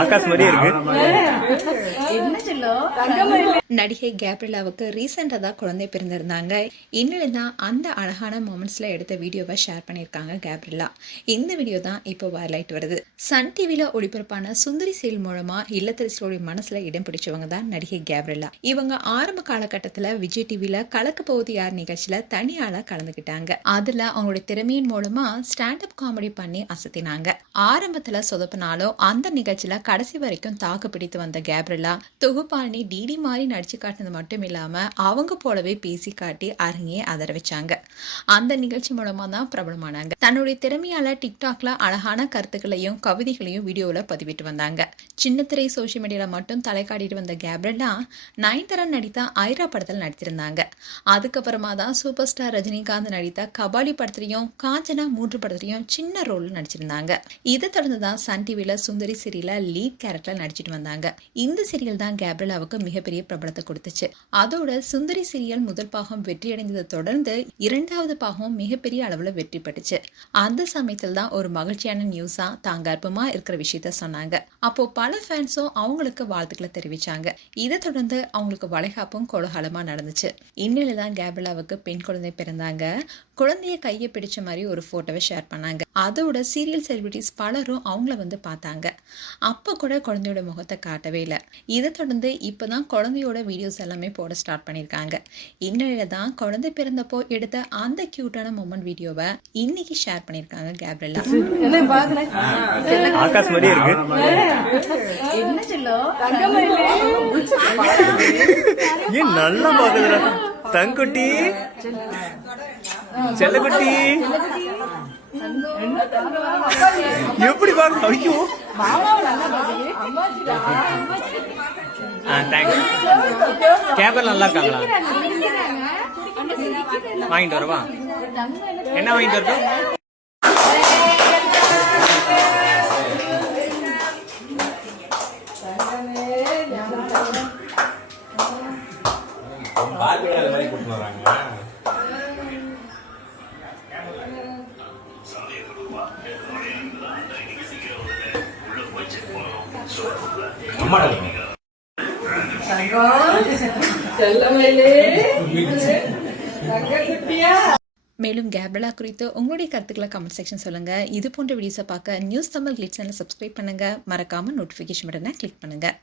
ஆகாஷ் மாதிரியே இருக்கு. நடிகை கேப்ரியலாவுக்கு ரீசெண்டா தான் குழந்தை பிறந்திருந்தாங்க. இன்னில தான் அந்த அழகான மொமெண்ட்ஸ்ல எடுத்த வீடியோவை ஷேர் பண்ணியிருக்காங்க கேப்ரியலா. இந்த வீடியோ தான் இப்போ வைரலாயிட்டு வருது. சன் டிவில ஒளிபரப்பான சுந்தரி சீரியல் மூலமா இல்லத்தரசியோட மனசுல இடம் பிடிச்சவங்க தான் நடிகை கேப்ரியலா. இவங்க ஆரம்ப காலகட்டத்துல விஜய் டிவில கலக்க போவது யார் நிகழ்ச்சியில தனியாளா கலந்துக்கிட்டாங்க. அதுல அவங்களுடைய திறமையின் மூலமா ஸ்டாண்ட் அப் காமெடி பண்ணி அசத்தினாங்க. ஆரம்பத்துல சொதப்பினாலும் அந்த நிகழ்ச்சியில கடைசி வரைக்கும் தாக்கு பிடித்து வந்த கேப்ரியலா தொகுப்பாளி டிடி மாதிரி நடிச்சு காட்டினது மட்டும் இல்லாம அவங்க போலவே பேசி காட்டி அரங்கே அதர வச்சாங்க. அந்த நிகழ்ச்சி மூலமா தான் பிரபலமானாங்க. தன்னுடைய திறமையால டிக்டாக்ல அழகான கருத்துக்களையும் கவிதைகளையும் வீடியோல பதிவிட்டு வந்தாங்க. சின்ன திரை சோசியல் மீடியால மட்டும் தலை காட்டிட்டு வந்த கேப்ரியலா நயன்தாரா நடித்த ஐரா படத்தில் நடித்திருந்தாங்க. அதுக்கப்புறமா தான் சூப்பர் ஸ்டார் ரஜினிகாந்த் நடித்த கபாலி படத்திலையும் காஞ்சனா 3 படத்திலையும் சின்ன ரோல் நடிச்சிருந்தாங்க. இதை தொடர்ந்து தான் சன் டிவில சுந்தரி சீரியல்ல லீட் கேரக்டர்ல நடிச்சிட்டு வந்தாங்க. இந்த சீரியல் தான் கேப்ரியலாவுக்கு மிகப்பெரிய பிரபலத்தை கொடுத்துச்சு. அதோட சுந்தரி சீரியல் முதல் பாகம் வெற்றி அடைந்ததை தொடர்ந்து 2வது பாகம் மிகப்பெரிய அளவுல வெற்றி பெற்றுச்சு. அந்த சமயத்தில் தான் ஒரு மகிழ்ச்சியான நியூஸா தான் கர்ப்பமா இருக்கிற விஷயத்த சொன்னாங்க. அப்போ பல ஃபேன்ஸும் அவங்களுக்கு வாழ்த்துக்களை தெரிவிச்சாங்க. இதை தொடர்ந்து அவங்களுக்கு வளைகாப்பும் கோலாகலமா நடந்துச்சு. இன்னில தான் கேப்ரியலாவுக்கு பெண் குழந்தை பிறந்தாங்க. குழந்தைய கையை பிடிச்ச மாதிரி ஒரு போட்டோவை ஷேர் பண்ணாங்க. அதோட சீரியல் செலிபிரிட்டிஸ் பலரும் அவங்கள வந்து பார்த்தாங்க. அப்ப கூட குழந்தையோட முகத்தை காட்டவே இல்லை. இதை தொடர்ந்து இப்பதான் குழந்தையோட வீடியோஸ் எல்லாமே போட ஸ்டார்ட் பண்ணிருக்காங்க. இந்நிலையில தான் குழந்தை பிறந்தப்போ எடுத்த அந்த கியூட்டான மொமெண்ட் வீடியோவை இன்னைக்கு ஷேர் பண்ணிருக்காங்க கேப்ரியலா. ஆகாஷ் மாதிரியே இருக்கு. ஏன் நல்லா பாக்குதுடா தங்குட்டி செல்லக்குட்டி எப்படி பாக்க. ஐயோ தேங்க்ஸ். கேபர் நல்லா இருக்காங்களா? வாங்கிட்டு வரவா? என்ன வாங்கிட்டு வரட்டும்? மேலும் கேப்ரியலா குறித்து உங்களுடைய கருத்துக்களை கமெண்ட் செக்ஷன் சொல்லுங்க. இது போன்ற வீடியோஸை பார்க்க நியூஸ் தமிழ் கிளிட்ஸ் சேனலை சப்ஸ்கிரைப் பண்ணுங்க. மறக்காம நோட்டிபிகேஷன் பட்டனை கிளிக் பண்ணுங்க.